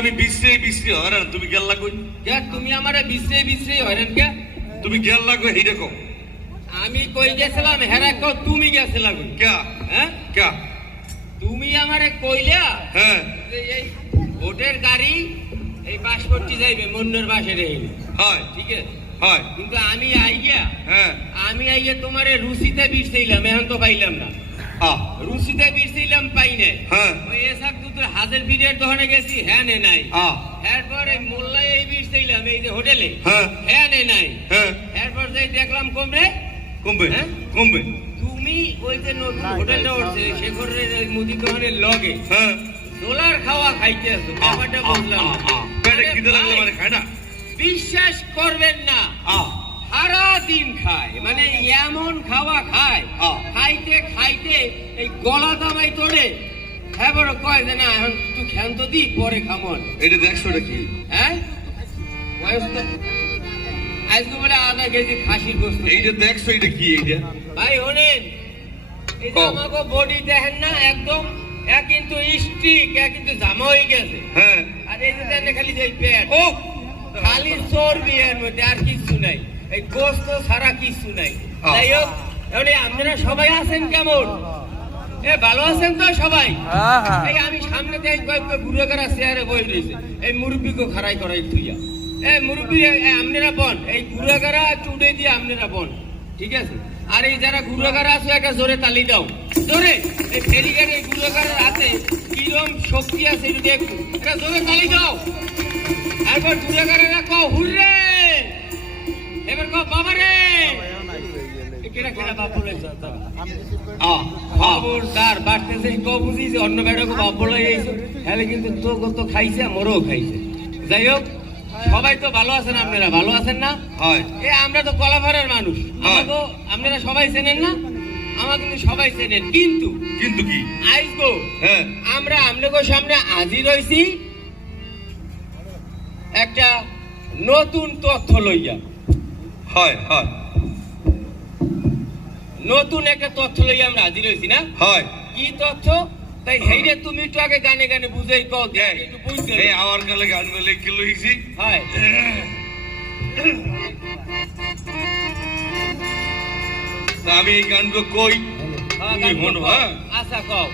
আমি বিশ্রে বিশ্রে হয়রান, তুমি গেল্লা কই? কে তুমি আমারে বিশ্রে বিশ্রে হয়রান কে? তুমি গেল্লা কই এইটা কও। আমি কই গেছিলাম হেরা কও তুমি গেছিলাম ক্যা? হ্যাঁ ক্যা? তুমি আমারে কইলা হ্যাঁ যে এই ভোটের গাড়ি এই পাসপোর্টটি যাইবে মন্ডর বাসে রইবে। হয় ঠিক আছে হয়। কিন্তু আমি আইয়া হ্যাঁ তোমারে রুচিতে বিরছিলাম, এখন তো পাইলাম না। রুচিতে বিরছিলাম পাই নাই। হ্যাঁ ওই এসব দুটো হাজার বিরের দোকানে গেছি, হ্যাঁ নে নাই। এরপরে মোল্লাই এই বিরছিলাম এই যে হোটেলে, হ্যাঁ হ্যাঁ নে নাই। হ্যাঁ এরপর যাই দেখলাম কমরে কমবে হ্যাঁ কমবে। তুমি ওই যে নতুন হোটেলটা উঠছে শেখরের ওই মুদি দোকানের লগে হ্যাঁ দোলার খাওয়া খাইতে আসো, ব্যাপারটা বুঝলাম না। পেটে খিদে লাগলে মানে খায় না? বিশ্বাস করবেন না, সারা দিন খায়, মানে এমন খাওয়া খায়, খাইতে খাইতে এই গলা দামাই তোলে। হ্যাঁ বড় কয় যে না এখন একটু খেন তো দি পরে খামন। এটা দেখছো এটা কি? হ্যাঁ আজকে বলে আধা কেজি খাসির গোস্ত। এইটা দেখছো এটা কি? এইটা ভাই শোনেন, এই যে আমাকে বডি দেখেন না একদম, কিন্তু স্টিক, কিন্তু জামা হয়ে গেছে। হ্যাঁ আর এই যে দেখেন খালি যে পেট, ও খালি চর্বি এর মধ্যে, আর কিছু নাই, এই গোস্ত ছাড়া কিছু নাই। যাই হোক, তাহলে আপনারা সবাই আছেন কেমন? ভালো আছেন তো সবাই? এই আমি সামনে বুড়াগারা চেয়ারে বই রয়েছে, এই মুরব্বীকে খাড়াই করাই তুইয়া। এই মুরব্বী আপনারা বন, এই বুড়াগারা চুড়ে দিয়ে আপনারা বন, ঠিক আছে? আর এই যারা গুড়াগারা আছে একটা জোরে তালি দাও, জোরে। এই ফেরিঘাটে এই গুড়াগারের হাতে কিরম শক্তি আছে একটু দেখুন, একটা জোরে তালি দাও। এরপর গুড়াগারেরা কও হুররে, এবার কও বাবা রে। কেডা কেডা বাপ বলে খবরদার বাড়তেছে কও বুঝি যে অন্য বেড়াকে বাপ বলে এইছো, তাহলে কিন্তু তো কত খাইছে মরও খাইছে। যাই হোক, সবাই তো ভালো আছেন, আপনারা ভালো আছেন না? হয়। আমরা তো কলাপাড়ার মানুষ, আমাকে আপনারা সবাই চেনেন না? আমাকে কিন্তু সবাই চেনেন, কিন্তু কিন্তু কি আইসবো হ্যাঁ আমরা আপনাদের সামনে হাজির হইছি একটা নতুন তথ্য লইয়া। হয় হয় নতুন একটা তথ্য লইয়া আমরা হাজির হইছি না? হয়। কি তথ্য? তাই হেইরে তুমি একটু আগে গানে গানে বুঝাই কও, দেখ একটু বুঝতে। এই আমার কালে গান বলে কি লইছি? হয় আমি এই গানগুলো কই তুমি শোনো। হ্যাঁ আচ্ছা কও।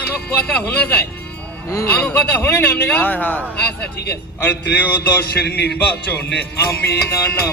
আমার কথা শোনা যায়? আমার কথা শোনেন আপনারা? আচ্ছা ঠিক আছে। আর ত্রয়োদশের নির্বাচনে আমি নানা